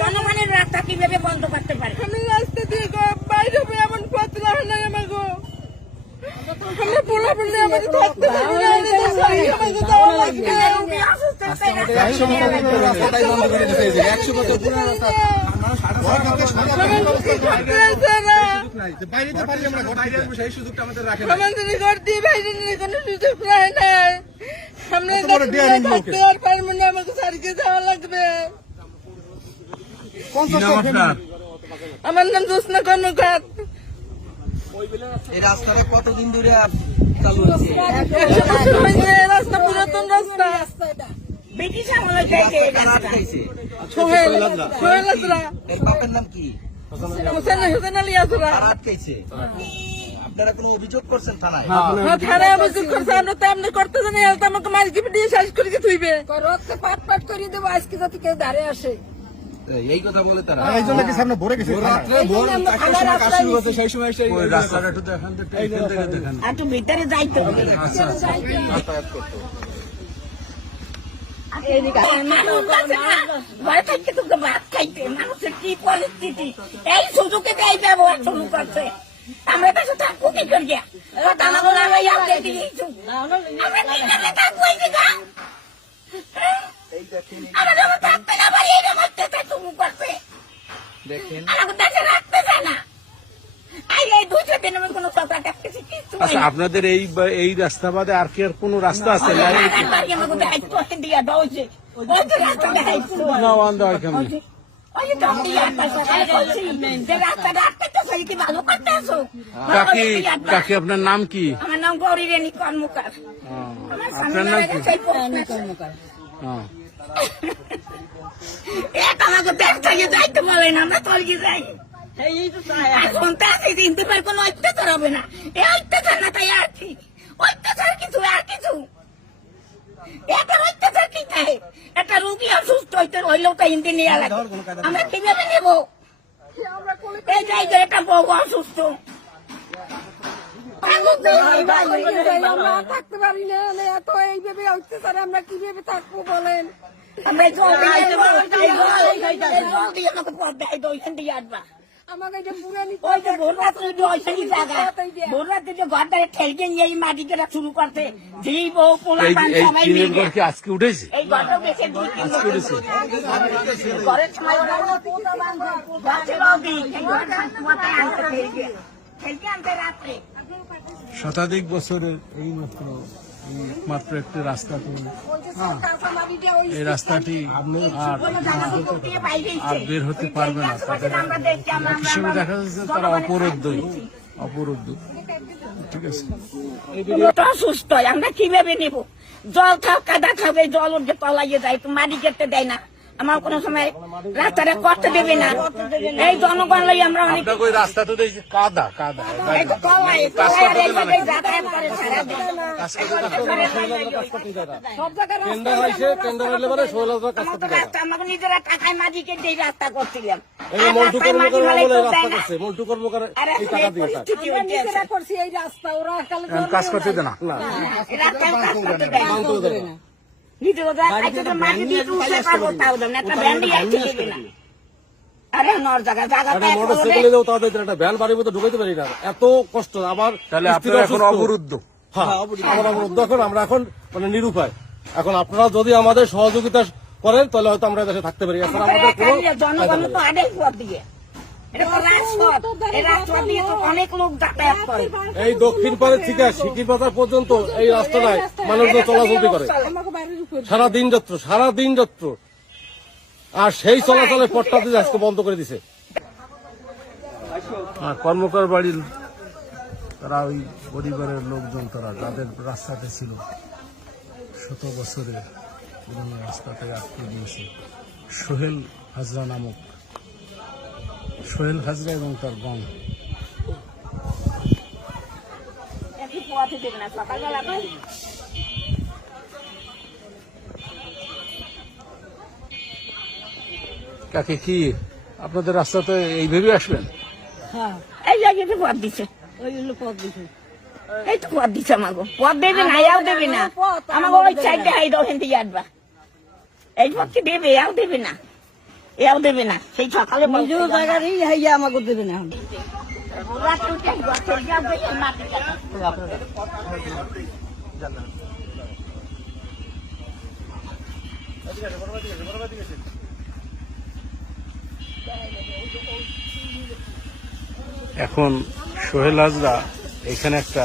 জনগণের রাস্তা কিভাবে বন্ধ করতে পারে? রাস্তা দিয়ে বাইরে এমন পথলা হয় না আমাকে, আমার নাম জোৎস্না কর্মকার। এই রাস্তাটা কতদিন ধরে চালু আছে? রাস্তা পুরাতন রাস্তা, ব্রিটিশ আমলে বাপের নাম কি? হোসেন আলী আসরা। আটকাইছে? আপনারা কোনো অভিযোগ করছেন থানায়? থানায় অভিযোগ করছে, আমরা তো এমনি করতে জানি, আমাকে মাছ গিফট দিয়ে শেষ করে থুইবে, পাট পাট করে দেবো আজকে যাতে কেউ দাঁড়িয়ে আসে। এই কথা বলে তারা এই জন্য কি সামনে ভরে গেছে? সেই সময় রাস্তাটা একটু দেখান তো, এইখান থেকে দেখান, একটু ভিতরে যাইতে হবে। মানুষের কি পরিস্থিতি, এই সুযোগে এই ব্যবহার শুরু করছে। আমরা তো থাকবো কি করিয়া, আচ্ছা, আপনাদের এই রাস্তা বাদে আর কি আর কোন রাস্তা আছে? কাকি, আপনার নাম কি? আমার নাম গৌরী রানী কর্মকার। আপনার নাম কি? আমাকে ব্যাগ থেকে যাইতে বলেন, আমরা চলকে যাই। এখন তাতে চিনতে পার কোনো অত্যাচার হবে না, এই অত্যাচার না, তাই আর কি অত্যাচার কিছু আর কিছু এখন অত্যাচার কি চাই? একটা রুগী অসুস্থ হইতে হইলেও তো হিন্দি নিয়ে লাগে, আমরা কিভাবে নেব? এই জায়গায় একটা বউ অসুস্থ, আমরা থাকতে পারি না, এত এইভাবে অত্যাচার আমরা কিভাবে থাকবো বলেন? আমরা জল দিয়ে আমাকে পথ দেয়, ওইখান দিয়ে আসবা। আমাকে মাটি কেটা শুরু করতে আজকে উঠেছে? শতাধিক বছরের এই মাত্র একটি রাস্তা, এই রাস্তাটি আর বের হতে পারবে না। হিসেবে দেখা যাচ্ছে তারা অপরুদ্ধ। ঠিক আছে, অসুস্থ, আমরা কিভাবে নেব? জল খাও, কাদা খাবে, জল উঠে তলাইয়ে যায়, তো মাটি কেটে দেয় না। আমার কোন সময় রাস্তাটা করতে দেবে না, এই জনগণ লাই আমরা অনেক রাস্তা তো কাদা আমাকে নিজেরা টাকায় মাঝি কেটে রাস্তা করছিলাম। কাজ করতে দেয় না। এত কষ্ট আমার, তাহলে আপনারা এখন অবরুদ্ধ? হ্যাঁ, আমরা অবরুদ্ধ। এখন আমরা এখন মানে নিরুপায়। এখন আপনারা যদি আমাদের সহযোগিতা করেন তাহলে হয়তো আমরা দেশে থাকতে পারি। এখন আমাদের এই দক্ষিণ পাড়ে থেকে সিকির বাজার পর্যন্ত এই রাস্তাটায় মানুষজন চলাচল করে সারাদিন যাত্র, আর সেই চলাচলের পথটা আজকে বন্ধ করে দিছে। কর্মকার বাড়ির তারা, ওই পরিবারের লোকজন, তারা তাদের রাস্তাতে ছিল, 100 বছরের পুরনো রাস্তাতে আটকে দিয়েছে। সোহেল হাজরা নামক, সোহেল হাজরা এবং তার গং। কাকে কি আপনাদের রাস্তাতে এইভাবে আসবেন? এই জায়গাতে পথ দিচ্ছে, ওই পথ দিচ্ছে। এই তো পথ দিছে আমাকে, পথ দেবে না, এও দেবে না, আমাকে ওই সাইডে হাই দাও, হেন থেকে আসবা, এই পথকে দেবে, এও দেবে না, এও দেবে না, সেই সকালে নিজেও জায়গারই হাইয়া আমাকে দেবে না এখন। এখন সোহেল হাজরা এখানে একটা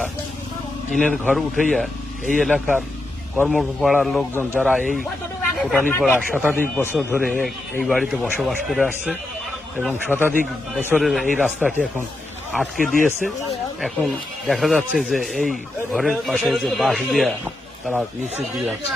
টিনের ঘর উঠাইয়া এই এলাকার কর্মপাড়ার লোকজন যারা এই কোটালীপাড়া শতাধিক বছর ধরে এই বাড়িতে বসবাস করে আসছে এবং শতাধিক বছরের এই রাস্তাটি এখন আটকে দিয়েছে। এখন দেখা যাচ্ছে যে এই ঘরের পাশে যে বাঁশ দিয়া তারা নিচে দিয়ে যাচ্ছে।